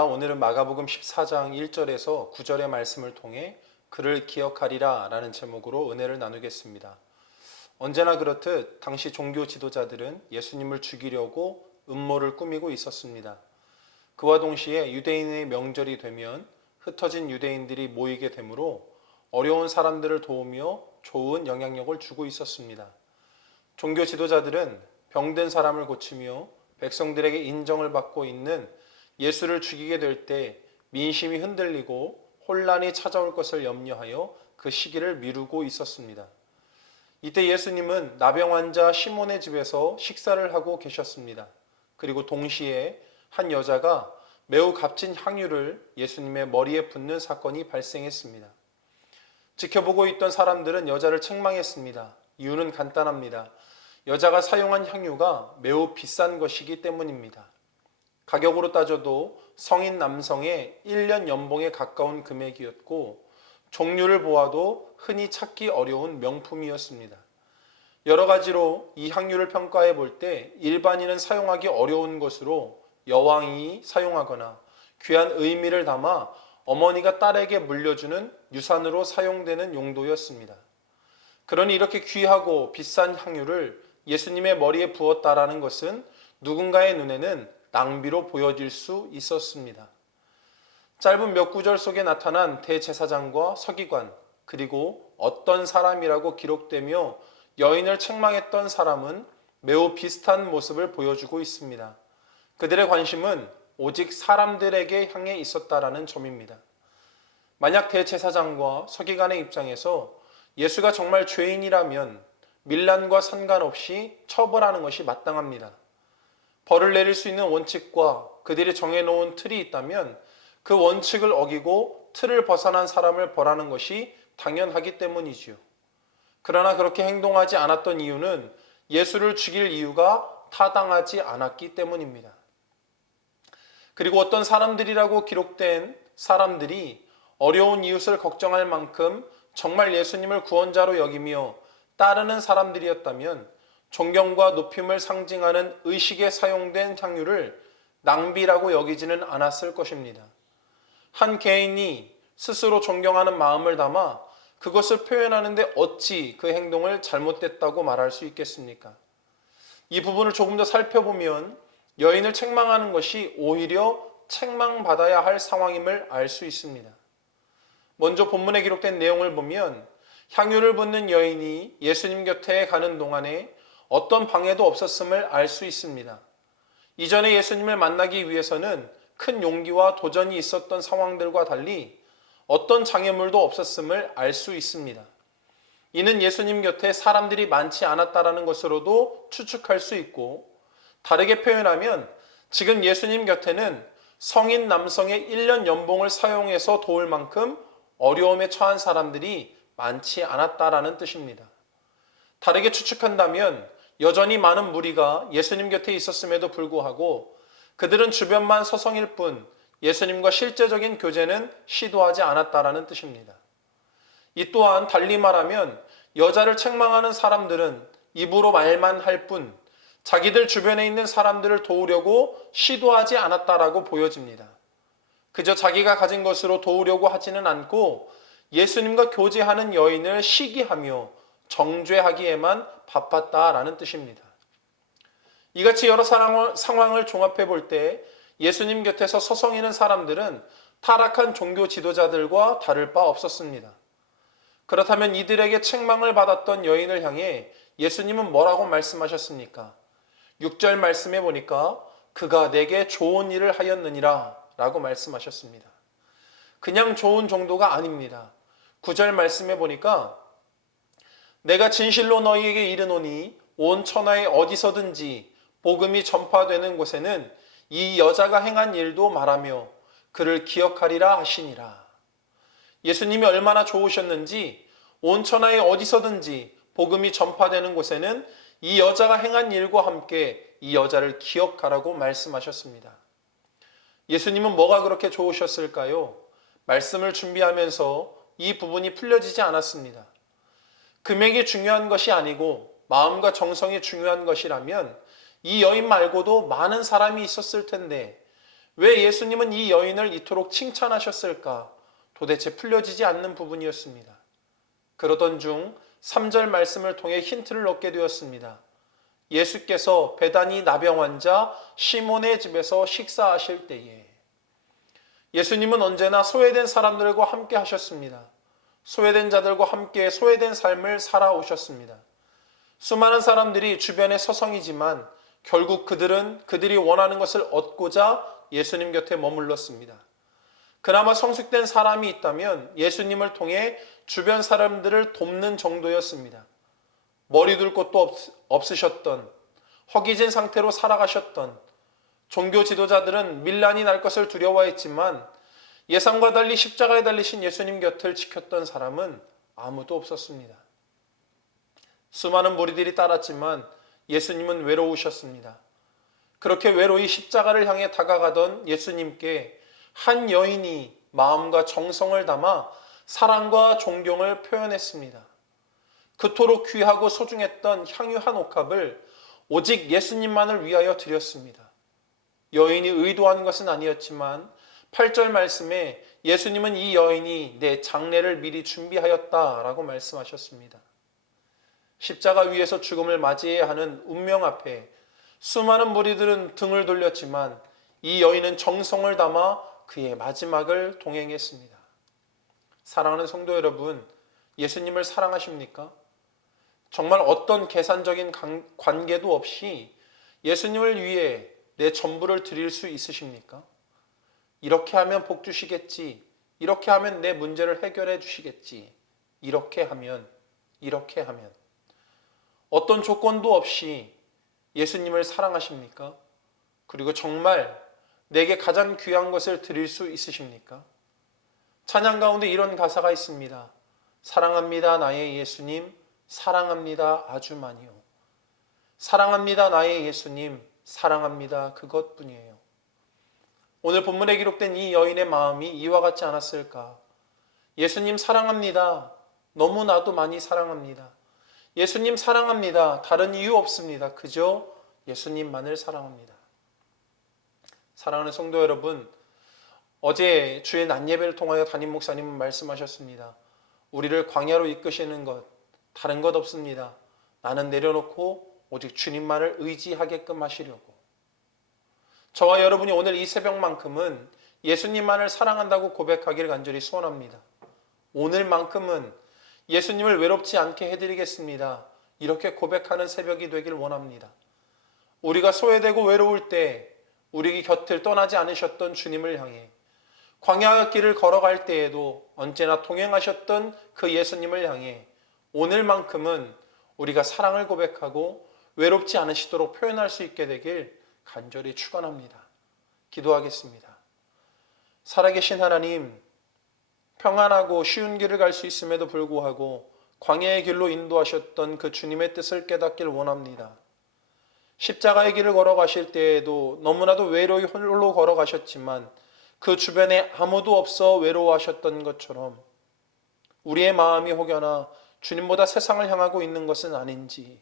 반갑습니다. 오늘은 마가복음 14장 1절에서 9절의 말씀을 통해 그를 기억하리라 라는 제목으로 은혜를 나누겠습니다. 언제나 그렇듯 당시 종교 지도자들은 예수님을 죽이려고 음모를 꾸미고 있었습니다. 그와 동시에 유대인의 명절이 되면 흩어진 유대인들이 모이게 되므로 어려운 사람들을 도우며 좋은 영향력을 주고 있었습니다. 종교 지도자들은 병든 사람을 고치며 백성들에게 인정을 받고 있는 예수를 죽이게 될 때 민심이 흔들리고 혼란이 찾아올 것을 염려하여 그 시기를 미루고 있었습니다. 이때 예수님은 나병 환자 시몬의 집에서 식사를 하고 계셨습니다. 그리고 동시에 한 여자가 매우 값진 향유를 예수님의 머리에 붓는 사건이 발생했습니다. 지켜보고 있던 사람들은 여자를 책망했습니다. 이유는 간단합니다. 여자가 사용한 향유가 매우 비싼 것이기 때문입니다. 가격으로 따져도 성인 남성의 1년 연봉에 가까운 금액이었고 종류를 보아도 흔히 찾기 어려운 명품이었습니다. 여러 가지로 이 향유를 평가해 볼 때 일반인은 사용하기 어려운 것으로 여왕이 사용하거나 귀한 의미를 담아 어머니가 딸에게 물려주는 유산으로 사용되는 용도였습니다. 그러니 이렇게 귀하고 비싼 향유를 예수님의 머리에 부었다라는 것은 누군가의 눈에는 낭비로 보여질 수 있었습니다. 짧은 몇 구절 속에 나타난 대제사장과 서기관, 그리고 어떤 사람이라고 기록되며 여인을 책망했던 사람은 매우 비슷한 모습을 보여주고 있습니다. 그들의 관심은 오직 사람들에게 향해 있었다라는 점입니다. 만약 대제사장과 서기관의 입장에서 예수가 정말 죄인이라면 밀란과 상관없이 처벌하는 것이 마땅합니다. 벌을 내릴 수 있는 원칙과 그들이 정해놓은 틀이 있다면 그 원칙을 어기고 틀을 벗어난 사람을 벌하는 것이 당연하기 때문이지요. 그러나 그렇게 행동하지 않았던 이유는 예수를 죽일 이유가 타당하지 않았기 때문입니다. 그리고 어떤 사람들이라고 기록된 사람들이 어려운 이웃을 걱정할 만큼 정말 예수님을 구원자로 여기며 따르는 사람들이었다면 존경과 높임을 상징하는 의식에 사용된 향유를 낭비라고 여기지는 않았을 것입니다. 한 개인이 스스로 존경하는 마음을 담아 그것을 표현하는데 어찌 그 행동을 잘못됐다고 말할 수 있겠습니까? 이 부분을 조금 더 살펴보면 여인을 책망하는 것이 오히려 책망받아야 할 상황임을 알 수 있습니다. 먼저 본문에 기록된 내용을 보면 향유를 붓는 여인이 예수님 곁에 가는 동안에 어떤 방해도 없었음을 알 수 있습니다. 이전에 예수님을 만나기 위해서는 큰 용기와 도전이 있었던 상황들과 달리 어떤 장애물도 없었음을 알 수 있습니다. 이는 예수님 곁에 사람들이 많지 않았다라는 것으로도 추측할 수 있고, 다르게 표현하면 지금 예수님 곁에는 성인 남성의 1년 연봉을 사용해서 도울 만큼 어려움에 처한 사람들이 많지 않았다라는 뜻입니다. 다르게 추측한다면 여전히 많은 무리가 예수님 곁에 있었음에도 불구하고 그들은 주변만 서성일 뿐 예수님과 실제적인 교제는 시도하지 않았다라는 뜻입니다. 이 또한 달리 말하면 여자를 책망하는 사람들은 입으로 말만 할 뿐 자기들 주변에 있는 사람들을 도우려고 시도하지 않았다라고 보여집니다. 그저 자기가 가진 것으로 도우려고 하지는 않고 예수님과 교제하는 여인을 시기하며 정죄하기에만 바빴다라는 뜻입니다. 이같이 여러 상황을 종합해 볼 때 예수님 곁에서 서성이는 사람들은 타락한 종교 지도자들과 다를 바 없었습니다. 그렇다면 이들에게 책망을 받았던 여인을 향해 예수님은 뭐라고 말씀하셨습니까? 6절 말씀해 보니까 그가 내게 좋은 일을 하였느니라 라고 말씀하셨습니다. 그냥 좋은 정도가 아닙니다. 9절 말씀해 보니까 내가 진실로 너희에게 이르노니 온 천하에 어디서든지 복음이 전파되는 곳에는 이 여자가 행한 일도 말하며 그를 기억하리라 하시니라. 예수님이 얼마나 좋으셨는지 온 천하에 어디서든지 복음이 전파되는 곳에는 이 여자가 행한 일과 함께 이 여자를 기억하라고 말씀하셨습니다. 예수님은 뭐가 그렇게 좋으셨을까요? 말씀을 준비하면서 이 부분이 풀려지지 않았습니다. 금액이 중요한 것이 아니고 마음과 정성이 중요한 것이라면 이 여인 말고도 많은 사람이 있었을 텐데 왜 예수님은 이 여인을 이토록 칭찬하셨을까? 도대체 풀려지지 않는 부분이었습니다. 그러던 중 3절 말씀을 통해 힌트를 얻게 되었습니다. 예수께서 베다니 나병 환자 시몬의 집에서 식사하실 때에 예수님은 언제나 소외된 사람들과 함께 하셨습니다. 소외된 자들과 함께 소외된 삶을 살아오셨습니다. 수많은 사람들이 주변에 서성이지만 결국 그들은 그들이 원하는 것을 얻고자 예수님 곁에 머물렀습니다. 그나마 성숙된 사람이 있다면 예수님을 통해 주변 사람들을 돕는 정도였습니다. 머리 둘 곳도 없으셨던, 허기진 상태로 살아가셨던 종교 지도자들은 밀란이 날 것을 두려워했지만 예상과 달리 십자가에 달리신 예수님 곁을 지켰던 사람은 아무도 없었습니다. 수많은 무리들이 따랐지만 예수님은 외로우셨습니다. 그렇게 외로이 십자가를 향해 다가가던 예수님께 한 여인이 마음과 정성을 담아 사랑과 존경을 표현했습니다. 그토록 귀하고 소중했던 향유 한 옥합을 오직 예수님만을 위하여 드렸습니다. 여인이 의도한 것은 아니었지만 8절 말씀에 예수님은 이 여인이 내 장례를 미리 준비하였다라고 말씀하셨습니다. 십자가 위에서 죽음을 맞이해야 하는 운명 앞에 수많은 무리들은 등을 돌렸지만 이 여인은 정성을 담아 그의 마지막을 동행했습니다. 사랑하는 성도 여러분, 예수님을 사랑하십니까? 정말 어떤 계산적인 관계도 없이 예수님을 위해 내 전부를 드릴 수 있으십니까? 이렇게 하면 복 주시겠지. 이렇게 하면 내 문제를 해결해 주시겠지. 이렇게 하면 어떤 조건도 없이 예수님을 사랑하십니까? 그리고 정말 내게 가장 귀한 것을 드릴 수 있으십니까? 찬양 가운데 이런 가사가 있습니다. 사랑합니다 나의 예수님, 사랑합니다 아주 많이요. 사랑합니다 나의 예수님, 사랑합니다 그것뿐이에요. 오늘 본문에 기록된 이 여인의 마음이 이와 같지 않았을까? 예수님 사랑합니다. 너무나도 많이 사랑합니다. 예수님 사랑합니다. 다른 이유 없습니다. 그저 예수님만을 사랑합니다. 사랑하는 성도 여러분, 어제 주의 낮예배를 통하여 담임 목사님은 말씀하셨습니다. 우리를 광야로 이끄시는 것, 다른 것 없습니다. 나는 내려놓고 오직 주님만을 의지하게끔 하시려고. 저와 여러분이 오늘 이 새벽만큼은 예수님만을 사랑한다고 고백하기를 간절히 소원합니다. 오늘만큼은 예수님을 외롭지 않게 해드리겠습니다. 이렇게 고백하는 새벽이 되길 원합니다. 우리가 소외되고 외로울 때 우리 곁을 떠나지 않으셨던 주님을 향해 광야 길을 걸어갈 때에도 언제나 동행하셨던 그 예수님을 향해 오늘만큼은 우리가 사랑을 고백하고 외롭지 않으시도록 표현할 수 있게 되길 간절히 축원합니다. 기도하겠습니다. 살아계신 하나님, 평안하고 쉬운 길을 갈 수 있음에도 불구하고 광야의 길로 인도하셨던 그 주님의 뜻을 깨닫길 원합니다. 십자가의 길을 걸어가실 때에도 너무나도 외로이 홀로 걸어가셨지만 그 주변에 아무도 없어 외로워하셨던 것처럼 우리의 마음이 혹여나 주님보다 세상을 향하고 있는 것은 아닌지,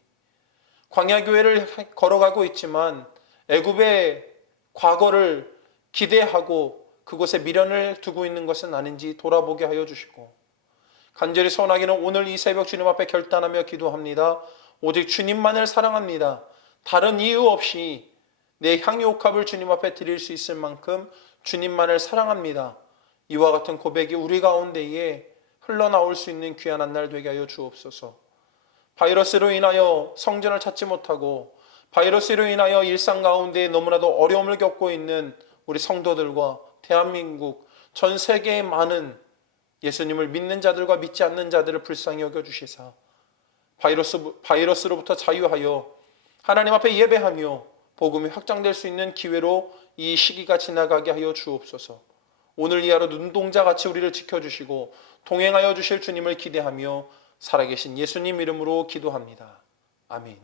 광야교회를 걸어가고 있지만 애굽의 과거를 기대하고 그곳에 미련을 두고 있는 것은 아닌지 돌아보게 하여 주시고, 간절히 소원하기는 오늘 이 새벽 주님 앞에 결단하며 기도합니다. 오직 주님만을 사랑합니다. 다른 이유 없이 내 향유옥합을 주님 앞에 드릴 수 있을 만큼 주님만을 사랑합니다. 이와 같은 고백이 우리 가운데에 흘러나올 수 있는 귀한 한 날 되게 하여 주옵소서. 바이러스로 인하여 성전을 찾지 못하고 바이러스로 인하여 일상 가운데 너무나도 어려움을 겪고 있는 우리 성도들과 대한민국 전 세계의 많은 예수님을 믿는 자들과 믿지 않는 자들을 불쌍히 여겨주시사 바이러스로부터 자유하여 하나님 앞에 예배하며 복음이 확장될 수 있는 기회로 이 시기가 지나가게 하여 주옵소서. 오늘 이 하루 눈동자같이 우리를 지켜주시고 동행하여 주실 주님을 기대하며 살아계신 예수님 이름으로 기도합니다. 아멘.